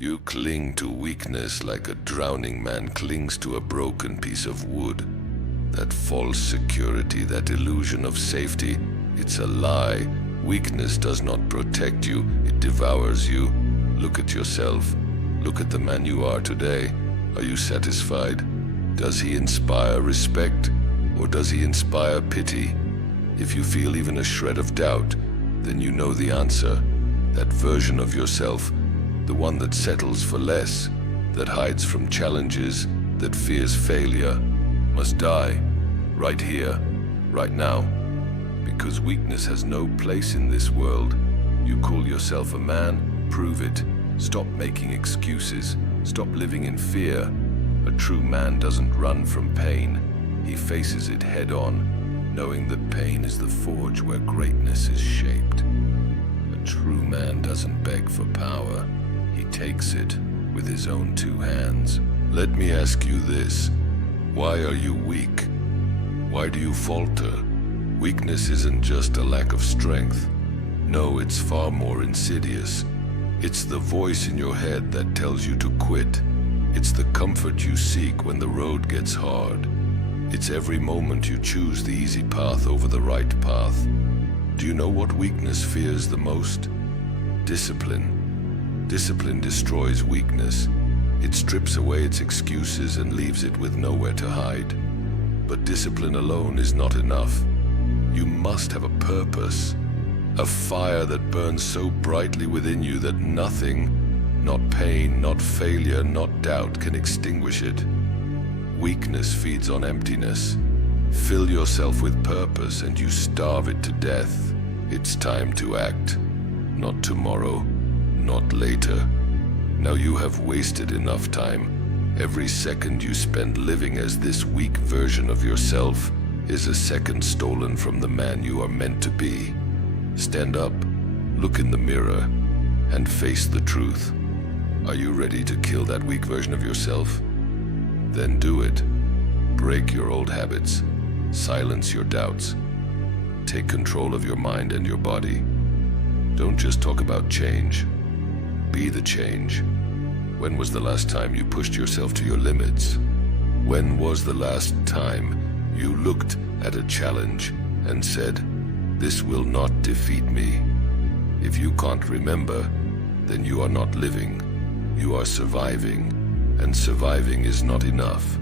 You cling to weakness like a drowning man clings to a broken piece of wood. That false security, that illusion of safety, it's a lie. Weakness does not protect you, it devours you. Look at yourself. Look at the man you are today. Are you satisfied? Does he inspire respect, or does he inspire pity? If you feel even a shred of doubt, then you know the answer. That version of yourself, the one that settles for less, that hides from challenges, that fears failure, must die, right here, right now. Because weakness has no place in this world. You call yourself a man, prove it. Stop making excuses, stop living in fear. A true man doesn't run from pain. He faces it head on, knowing that pain is the forge where greatness is shaped. A true man doesn't beg for power. He takes it with his own two hands. Let me ask you this. Why are you weak? Why do you falter? Weakness isn't just a lack of strength. No, it's far more insidious. It's the voice in your head that tells you to quit. It's the comfort you seek when the road gets hard. It's every moment you choose the easy path over the right path. Do you know what weakness fears the most? Discipline. Discipline destroys weakness. It strips away its excuses and leaves it with nowhere to hide. But discipline alone is not enough. You must have a purpose, a fire that burns so brightly within you that nothing, not pain, not failure, not doubt, can extinguish it. Weakness feeds on emptiness. Fill yourself with purpose and you starve it to death. It's time to act. Not tomorrow, not later. Now you have wasted enough time. Every second you spend living as this weak version of yourself is a second stolen from the man you are meant to be. Stand up, look in the mirror, and face the truth. Are you ready to kill that weak version of yourself? Then do it. Break your old habits. Silence your doubts. Take control of your mind and your body. Don't just talk about change. Be the change. When was the last time you pushed yourself to your limits? When was the last time you looked at a challenge and said, "This will not defeat me"? If you can't remember, then you are not living. You are surviving, and surviving is not enough.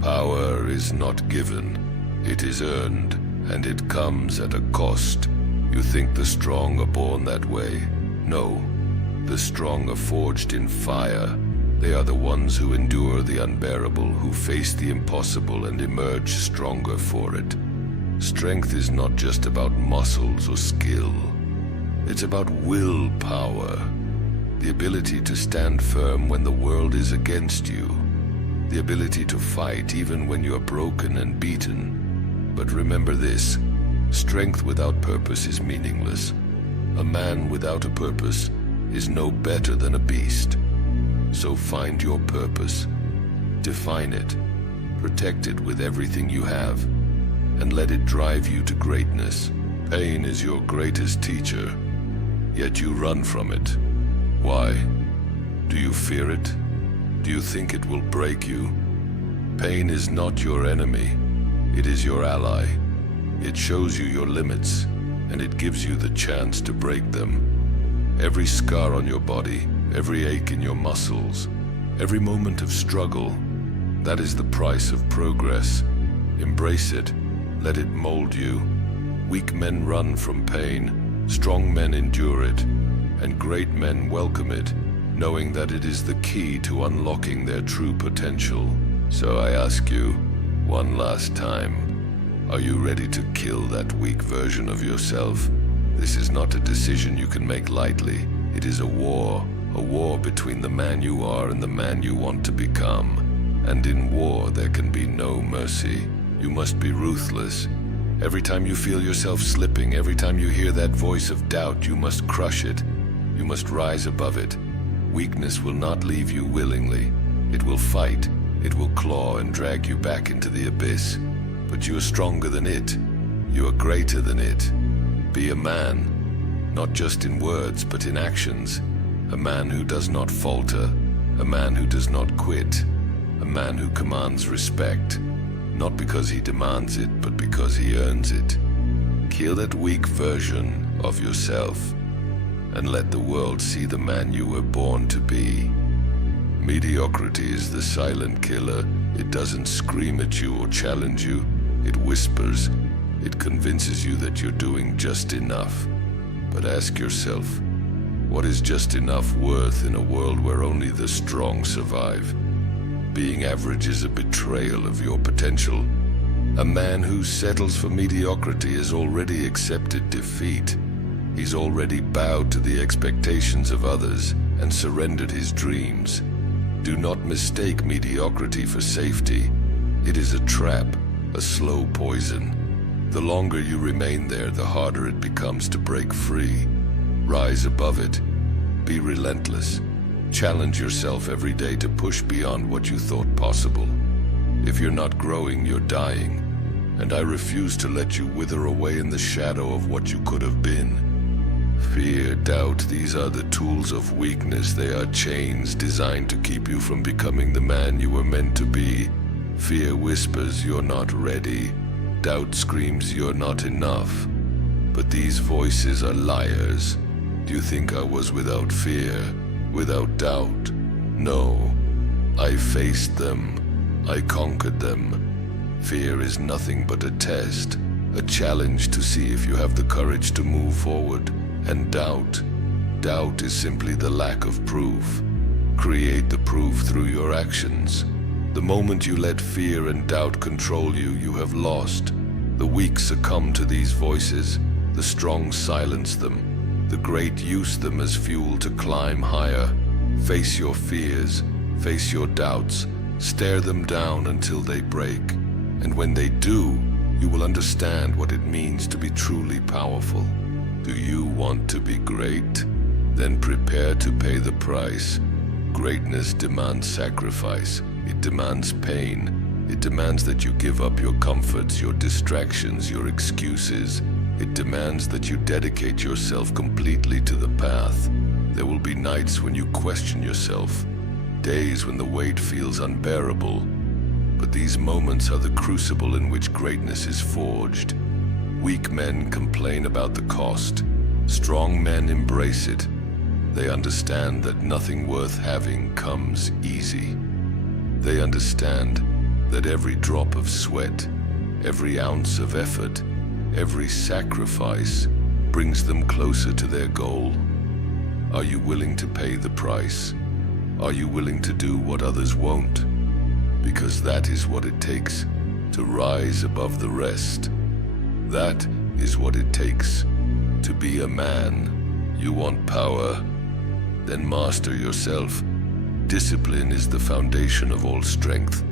Power is not given. It is earned, and it comes at a cost. You think the strong are born that way? No. The strong are forged in fire. They are the ones who endure the unbearable, who face the impossible and emerge stronger for it. Strength is not just about muscles or skill. It's about willpower. The ability to stand firm when the world is against you. The ability to fight even when you are broken and beaten. But remember this, strength without purpose is meaningless. A man without a purpose is no better than a beast. So find your purpose, define it, protect it with everything you have, and let it drive you to greatness. Pain is your greatest teacher, yet you run from it. Why? Do you fear it? Do you think it will break you? Pain is not your enemy, it is your ally. It shows you your limits, and it gives you the chance to break them. Every scar on your body, every ache in your muscles, every moment of struggle, that is the price of progress. Embrace it, let it mold you. Weak men run from pain, strong men endure it, and great men welcome it, knowing that it is the key to unlocking their true potential. So I ask you, one last time, are you ready to kill that weak version of yourself? This is not a decision you can make lightly. It is a war between the man you are and the man you want to become. And in war, there can be no mercy. You must be ruthless. Every time you feel yourself slipping, every time you hear that voice of doubt, you must crush it. You must rise above it. Weakness will not leave you willingly. It will fight, it will claw and drag you back into the abyss. But you are stronger than it. You are greater than it. Be a man, not just in words, but in actions. A man who does not falter, a man who does not quit, a man who commands respect, not because he demands it, but because he earns it. Kill that weak version of yourself and let the world see the man you were born to be. Mediocrity is the silent killer. It doesn't scream at you or challenge you. It whispers. It convinces you that you're doing just enough. But ask yourself, what is just enough worth in a world where only the strong survive? Being average is a betrayal of your potential. A man who settles for mediocrity has already accepted defeat. He's already bowed to the expectations of others and surrendered his dreams. Do not mistake mediocrity for safety. It is a trap, a slow poison. The longer you remain there, the harder it becomes to break free. Rise above it. Be relentless. Challenge yourself every day to push beyond what you thought possible. If you're not growing, you're dying. And I refuse to let you wither away in the shadow of what you could have been. Fear, doubt, these are the tools of weakness. They are chains designed to keep you from becoming the man you were meant to be. Fear whispers you're not ready. Doubt screams you're not enough. But these voices are liars. Do you think I was without fear, without doubt? No. I faced them. I conquered them. Fear is nothing but a test, a challenge to see if you have the courage to move forward. And doubt is simply the lack of proof. Create the proof through your actions. The moment you let fear and doubt control you, you have lost. The weak succumb to these voices. The strong silence them. The great use them as fuel to climb higher. Face your fears, face your doubts, stare them down until they break. And when they do, you will understand what it means to be truly powerful. Do you want to be great? Then prepare to pay the price. Greatness demands sacrifice. It demands pain. It demands that you give up your comforts, your distractions, your excuses. It demands that you dedicate yourself completely to the path. There will be nights when you question yourself, days when the weight feels unbearable. But these moments are the crucible in which greatness is forged. Weak men complain about the cost. Strong men embrace it. They understand that nothing worth having comes easy. They understand that every drop of sweat, every ounce of effort, every sacrifice brings them closer to their goal. Are you willing to pay the price? Are you willing to do what others won't? Because that is what it takes to rise above the rest. That is what it takes to be a man. You want power? Then master yourself. Discipline is the foundation of all strength.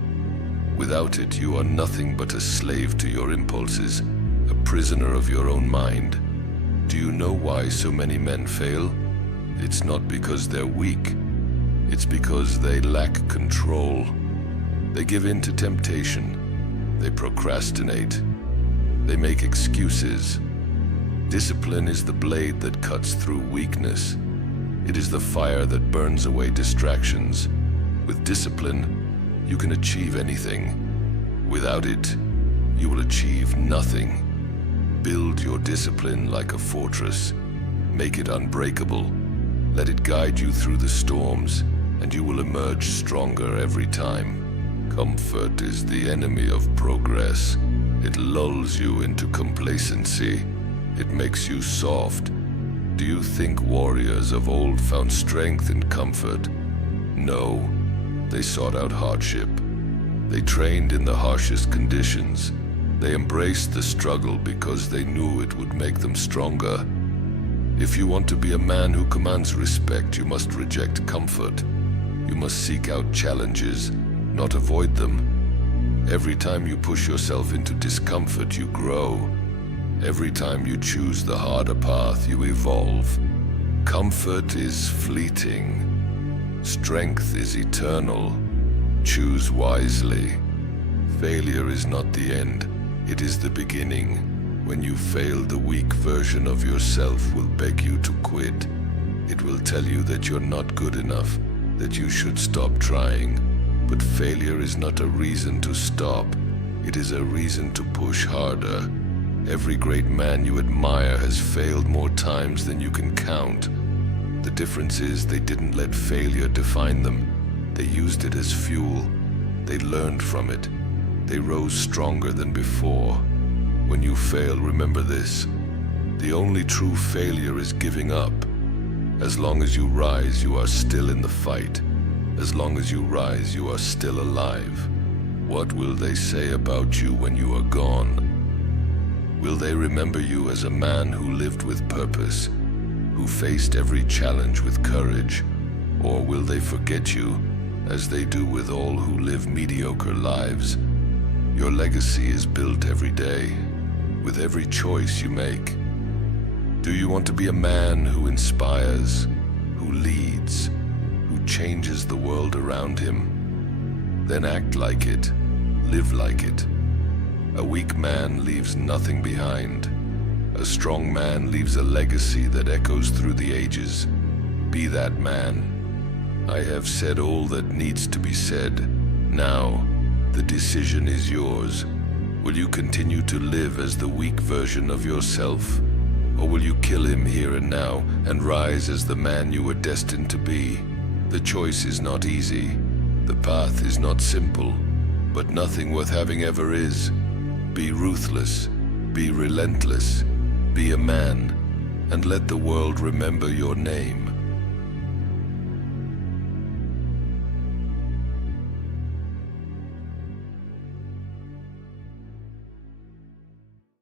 Without it, you are nothing but a slave to your impulses, a prisoner of your own mind. Do you know why so many men fail? It's not because they're weak. It's because they lack control. They give in to temptation. They procrastinate. They make excuses. Discipline is the blade that cuts through weakness. It is the fire that burns away distractions. With discipline, you can achieve anything. Without it, you will achieve nothing. Build your discipline like a fortress. Make it unbreakable. Let it guide you through the storms, and you will emerge stronger every time. Comfort is the enemy of progress. It lulls you into complacency. It makes you soft. Do you think warriors of old found strength in comfort? No, they sought out hardship. They trained in the harshest conditions. They embraced the struggle because they knew it would make them stronger. If you want to be a man who commands respect, you must reject comfort. You must seek out challenges, not avoid them. Every time you push yourself into discomfort, you grow. Every time you choose the harder path, you evolve. Comfort is fleeting. Strength is eternal. Choose wisely. Failure is not the end. It is the beginning. When you fail, the weak version of yourself will beg you to quit. It will tell you that you're not good enough, that you should stop trying. But failure is not a reason to stop. It is a reason to push harder. Every great man you admire has failed more times than you can count. The difference is they didn't let failure define them. They used it as fuel. They learned from it. They rose stronger than before. When you fail, remember this. The only true failure is giving up. As long as you rise, you are still in the fight. As long as you rise, you are still alive. What will they say about you when you are gone? Will they remember you as a man who lived with purpose, who faced every challenge with courage? Or will they forget you, as they do with all who live mediocre lives? Your legacy is built every day, with every choice you make. Do you want to be a man who inspires, who leads, who changes the world around him? Then act like it, live like it. A weak man leaves nothing behind. A strong man leaves a legacy that echoes through the ages. Be that man. I have said all that needs to be said. Now, the decision is yours. Will you continue to live as the weak version of yourself? Or will you kill him here and now and rise as the man you were destined to be? The choice is not easy. The path is not simple. But nothing worth having ever is. Be ruthless. Be relentless. Be a man. And let the world remember your name.